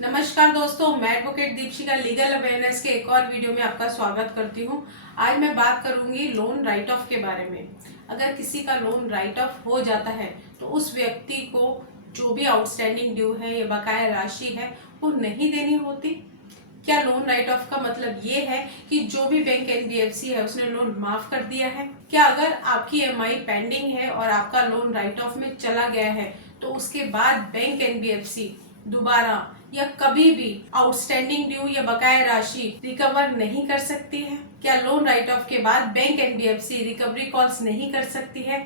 नमस्कार दोस्तों, मैं एडवोकेट दीपशिका लीगल अवेयरनेस के एक और वीडियो में आपका स्वागत करती हूं। आज मैं बात करूंगी लोन राइट ऑफ के बारे में। अगर किसी का लोन राइट ऑफ हो जाता है तो उस व्यक्ति को जो भी आउटस्टैंडिंग ड्यू है या बकाया राशि है वो नहीं देनी होती। क्या लोन राइट ऑफ का मतलब ये है कि जो भी बैंक एनबीएफसी है उसने लोन माफ कर दिया है? क्या अगर आपकी ईएमआई पेंडिंग है और आपका लोन राइट ऑफ में चला गया है तो उसके बाद बैंक एनबीएफसी दोबारा या कभी भी आउटस्टैंडिंग ड्यू या बकाया राशि रिकवर नहीं कर सकती है? क्या लोन राइट ऑफ के बाद बैंक एनबीएफसी रिकवरी कॉल्स नहीं कर सकती है?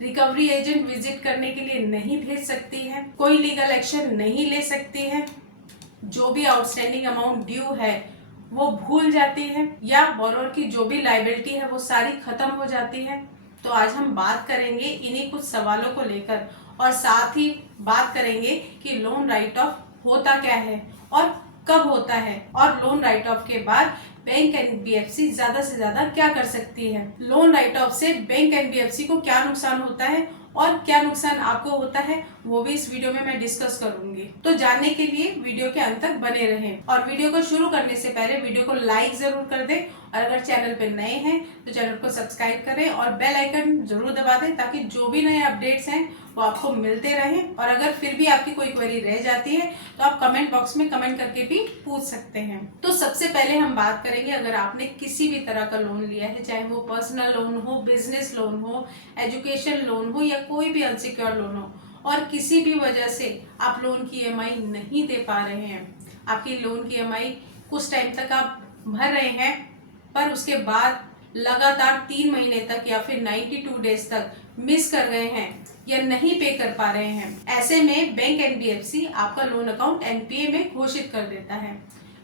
रिकवरी एजेंट विजिट करने के लिए नहीं भेज सकती है? कोई लीगल एक्शन नहीं ले सकती है? जो भी आउटस्टैंडिंग अमाउंट ड्यू है वो भूल जाती है या बोरोवर की जो भी लाइबिलिटी है वो सारी खत्म हो जाती है? तो आज हम बात करेंगे इन्हीं कुछ सवालों को लेकर और साथ ही बात करेंगे कि लोन राइट ऑफ होता क्या है और कब होता है और लोन राइट ऑफ के बाद बैंक एनबीएफसी ज्यादा से ज्यादा क्या कर सकती है। लोन राइट ऑफ से बैंक एनबीएफसी को क्या नुकसान होता है और क्या नुकसान आपको होता है वो भी इस वीडियो में मैं डिस्कस करूंगी। तो जानने के लिए वीडियो के अंत तक बने रहें और वीडियो को शुरू करने से पहले वीडियो को लाइक जरूर कर दें और अगर चैनल पे नए हैं तो चैनल को सब्सक्राइब करें और बेल आइकन जरूर दबा दें ताकि जो भी नए अपडेट्स हैं वो आपको मिलते रहें। और अगर फिर भी आपकी कोई क्वेरी रह जाती है तो आप कमेंट बॉक्स में कमेंट करके भी पूछ सकते हैं। तो सबसे पहले हम बात करेंगे, अगर आपने किसी भी तरह का लोन लिया है, चाहे वो पर्सनल लोन हो, बिजनेस लोन हो, एजुकेशन लोन हो या कोई भी अनसिक्योर्ड लोन हो और किसी भी वजह से आप लोन की ईएमआई नहीं दे पा रहे हैं, आपकी लोन की ईएमआई कुछ टाइम तक आप भर रहे हैं पर उसके बाद लगातार 3 महीने तक या फिर 92 डेज तक मिस कर गए हैं या नहीं पे कर पा रहे हैं, ऐसे में बैंक एनबीएफसी आपका लोन अकाउंट एनपीए में घोषित कर देता है।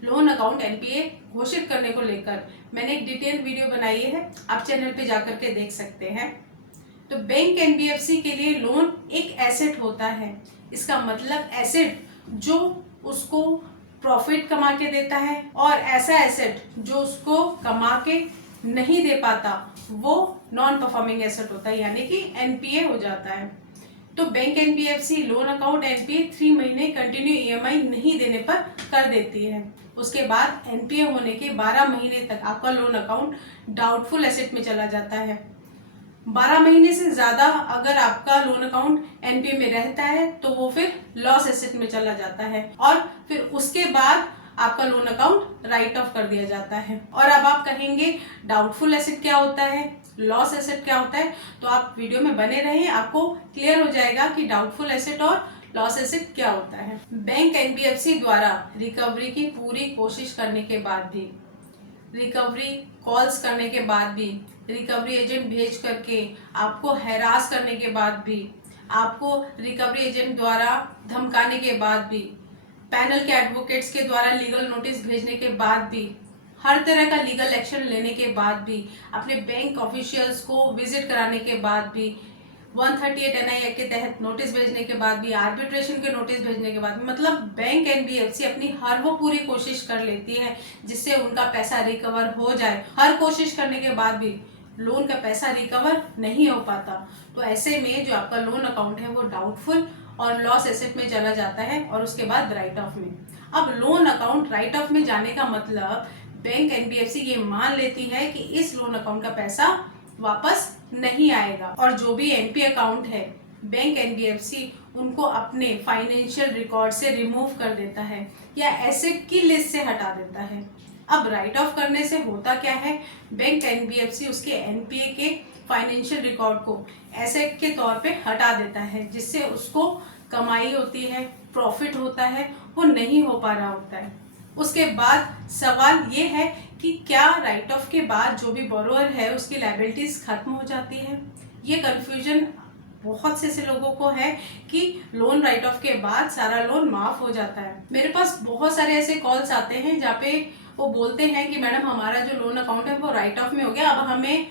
लोन अकाउंट एनपीए घोषित करने को लेकर मैंने एक डिटेल वीडियो बनाई है, आप चैनल पे जाकर के देख सकते हैं। तो बैंक एनबीएफसी के लिए लोन एक एसेट होता है। इसका मतलब एसेट जो उसको प्रॉफिट कमा के देता है और ऐसा एसेट जो उसको कमा के नहीं दे पाता वो नॉन परफॉर्मिंग एसेट होता है, यानी कि एनपीए हो जाता है। तो bank NBFC loan account NPA 3 महीने कंटिन्यू ईएमआई नहीं देने पर कर देती है। उसके बाद एनपीए होने के 12 महीने तक आपका लोन अकाउंट डाउटफुल एसेट में चला जाता है। 12 महीने से ज्यादा अगर आपका लोन अकाउंट एनपीए में रहता है तो वो फिर लॉस एसेट में चला जाता है और फिर उसके बाद आपका लोन अकाउंट राइट ऑफ कर दिया जाता है। और अब आप कहेंगे डाउटफुल एसेट क्या होता है, लॉस एसेट क्या होता है, तो आप वीडियो में बने रहें, आपको क्लियर हो जाएगा कि डाउटफुल एसेट और लॉस एसेट क्या होता है। बैंक एनबीएफसी द्वारा रिकवरी की पूरी कोशिश करने के बाद भी, रिकवरी कॉल्स करने के बाद भी, रिकवरी एजेंट भेज करके आपको हैरास करने के बाद भी, आपको रिकवरी एजेंट द्वारा धमकाने के बाद भी, पैनल के एडवोकेट्स के द्वारा लीगल नोटिस भेजने के बाद भी, हर तरह का लीगल एक्शन लेने के बाद भी, अपने बैंक ऑफिशियल्स को विजिट कराने के बाद भी, 138 एनआई एक्ट के तहत नोटिस भेजने के बाद भी, आर्बिट्रेशन के नोटिस भेजने के बाद भी, मतलब बैंक एनबीएफसी अपनी हर वो पूरी कोशिश कर लेती है जिससे उनका पैसा रिकवर हो जाए। हर कोशिश करने के बाद भी लोन का पैसा रिकवर नहीं हो पाता, तो ऐसे में जो आपका लोन अकाउंट है वो डाउटफुल और लॉस एसेट में चला जाता है और उसके बाद राइट ऑफ में। अब लोन अकाउंट राइट ऑफ में जाने का मतलब बैंक एनबीएफसी ये मान लेती है कि इस लोन अकाउंट का पैसा वापस नहीं आएगा और जो भी एनपी अकाउंट है बैंक एनबीएफसी उनको अपने फाइनेंशियल रिकॉर्ड से रिमूव कर देता है या एसेट की लिस्ट से हटा देता है। अब राइट ऑफ करने से होता क्या है, बैंक एनबीएफसी उसके एनपीए के फाइनेंशियल रिकॉर्ड को एसेट के तौर पे हटा देता है जिससे उसको कमाई होती है, प्रॉफिट होता है, वो नहीं हो पा रहा होता है। उसके बाद सवाल ये है कि क्या राइट ऑफ के बाद जो भी बोरोअर है उसकी लायबिलिटीज खत्म हो जाती है? ये कंफ्यूजन बहुत से ऐसे लोगों को है कि लोन राइट ऑफ के बाद सारा लोन माफ हो जाता है। मेरे पास बहुत सारे ऐसे कॉल्स आते हैं जहाँ पे वो बोलते हैं कि मैडम हमारा जो लोन अकाउंट है वो राइट ऑफ में हो गया, अब हमें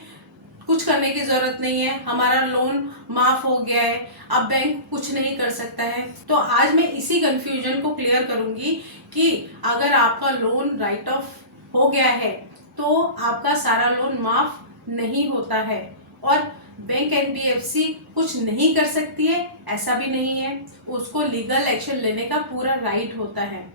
कुछ करने की जरूरत नहीं है, हमारा लोन माफ हो गया है, अब बैंक कुछ नहीं कर सकता है। तो आज मैं इसी कंफ्यूजन को क्लियर करूंगी कि अगर आपका लोन राइट ऑफ हो गया है तो आपका सारा लोन माफ नहीं होता है और बैंक एनबीएफसी कुछ नहीं कर सकती है, ऐसा भी नहीं है। उसको लीगल एक्शन लेने का पूरा राइट होता है।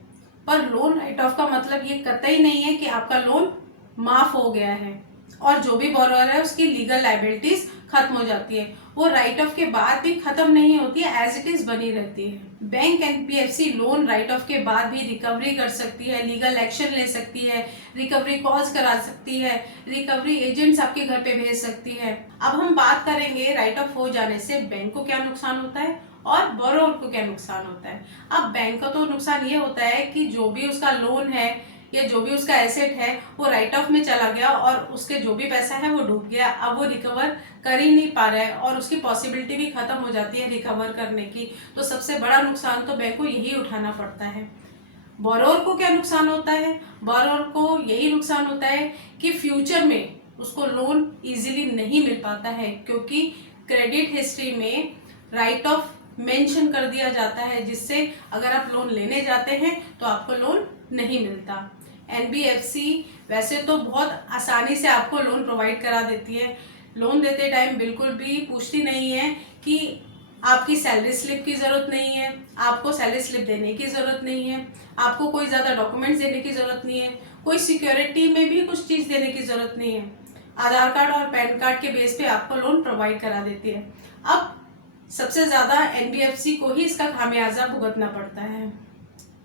पर लोन राइट ऑफ का मतलब ये कतई नहीं है कि आपका लोन माफ हो गया है और जो भी बोरोअर है उसकी लीगल लायबिलिटीज खत्म हो जाती है। वो राइट ऑफ के बाद भी खत्म नहीं होती है, एज इट इज बनी रहती है। Bank NBFC loan right of के बाद भी रिकवरी कर सकती है, लीगल एक्शन ले सकती है, रिकवरी कॉज करा सकती है, रिकवरी एजेंट्स आपके घर पे भेज सकती है। अब हम बात करेंगे राइट ऑफ हो जाने से बैंक को क्या नुकसान होता है और बोरोअर को क्या नुकसान होता है। अब बैंक का तो नुकसान ये होता है कि जो भी उसका लोन है या जो भी उसका एसेट है वो राइट ऑफ में चला गया और उसके जो भी पैसा है वो डूब गया, अब वो रिकवर कर ही नहीं पा रहा है और उसकी पॉसिबिलिटी भी खत्म हो जाती है रिकवर करने की। तो सबसे बड़ा नुकसान तो बैंक को यही उठाना पड़ता है। बोरोअर को क्या नुकसान होता है? बोरोअर को यही नुकसान होता है कि फ्यूचर में उसको लोन इजीली नहीं मिल पाता है, क्योंकि क्रेडिट हिस्ट्री में राइट ऑफ मेंशन कर दिया जाता है, जिससे अगर आप लोन लेने जाते हैं तो आपको लोन नहीं मिलता। एनबीएफसी वैसे तो बहुत आसानी से आपको लोन प्रोवाइड करा देती है। लोन देते टाइम बिल्कुल भी पूछती नहीं है कि आपकी सैलरी स्लिप की ज़रूरत नहीं है, आपको सैलरी स्लिप देने की ज़रूरत नहीं है, आपको कोई ज़्यादा डॉक्यूमेंट्स देने की ज़रूरत नहीं है, कोई सिक्योरिटी में भी कुछ चीज़ देने की ज़रूरत नहीं है। आधार कार्ड और पैन कार्ड के बेस पे आपको लोन प्रोवाइड करा देती है। अब सबसे ज़्यादा एनबीएफसी को ही इसका खामियाजा भुगतना पड़ता है।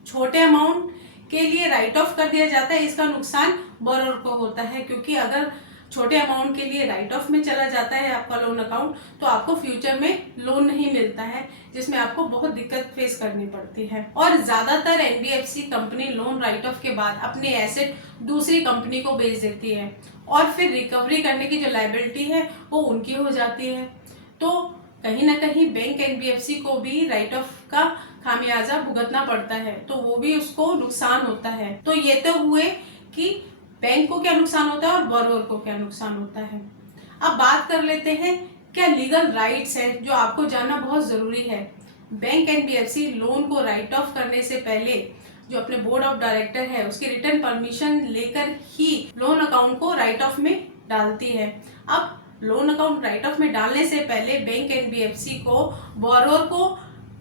छोटे अमाउंट के लिए राइट ऑफ कर दिया जाता है, इसका नुकसान बोरोअर को होता है, क्योंकि अगर छोटे अमाउंट के लिए राइट ऑफ में चला जाता है आपका लोन अकाउंट तो आपको फ्यूचर में लोन नहीं मिलता है, जिसमें आपको बहुत दिक्कत फेस करनी पड़ती है। और ज्यादातर NBFC company loan right of के बाद अपने एसेट दूसरी कंपनी को बेच देती है और फिर रिकवरी करने की जो लायबिलिटी है वो उनकी हो जाती है। तो कहीं ना कहीं बैंक एनबीएफसी को भी राइट ऑफ का खामियाजा भुगतना पड़ता है, तो वो भी उसको नुकसान होता है। तो ये तो हुए कि बैंक को क्या नुकसान होता है और बोरोअर को क्या नुकसान होता है। अब बात कर लेते हैं क्या लीगल राइट्स हैं जो आपको जानना बहुत जरूरी है। बैंक एनबीएफसी लोन को राइट ऑफ करने से पहले जो अपने बोर्ड ऑफ डायरेक्टर है उसकी रिटर्न परमिशन लेकर ही लोन अकाउंट को राइट ऑफ में डालती है। अब लोन अकाउंट राइट ऑफ में डालने से पहले बैंक एनबीएफसी को बोरोअर को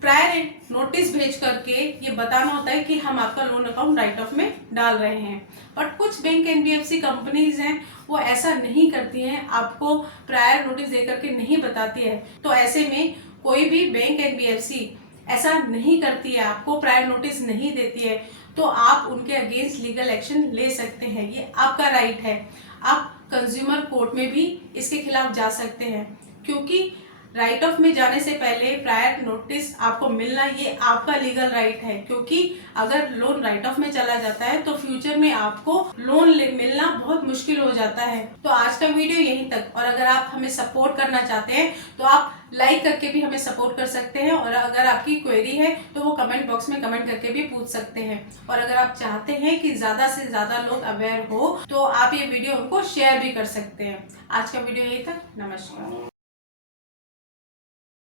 प्रायर नोटिस भेज करके ये बताना होता है कि हम आपका लोन अकाउंट राइट ऑफ में डाल रहे हैं। बट कुछ बैंक एनबीएफसी कंपनीज हैं वो ऐसा नहीं करती हैं, आपको प्रायर नोटिस दे करके नहीं बताती है। तो ऐसे में कोई भी बैंक एनबीएफसी ऐसा नहीं करती है, आपको प्रायर नोटिस नहीं देती है, तो आप उनके अगेंस्ट लीगल एक्शन ले सकते हैं, ये आपका राइट है। आप कंज्यूमर कोर्ट में भी इसके खिलाफ जा सकते हैं, क्योंकि राइट ऑफ में जाने से पहले प्रायर नोटिस आपको मिलना ये आपका लीगल राइट है। क्योंकि अगर लोन राइट ऑफ में चला जाता है तो फ्यूचर में आपको लोन मिलना बहुत मुश्किल हो जाता है। तो आज का वीडियो यहीं तक, और अगर आप हमें सपोर्ट करना चाहते हैं तो आप लाइक करके भी हमें सपोर्ट कर सकते हैं, और अगर आपकी क्वेरी है तो वो कमेंट बॉक्स में कमेंट करके भी पूछ सकते हैं। और अगर आप चाहते हैं कि ज्यादा से ज्यादा लोग अवेयर हो तो आप ये वीडियो उनको शेयर भी कर सकते हैं। आज का वीडियो यहीं तक, नमस्कार।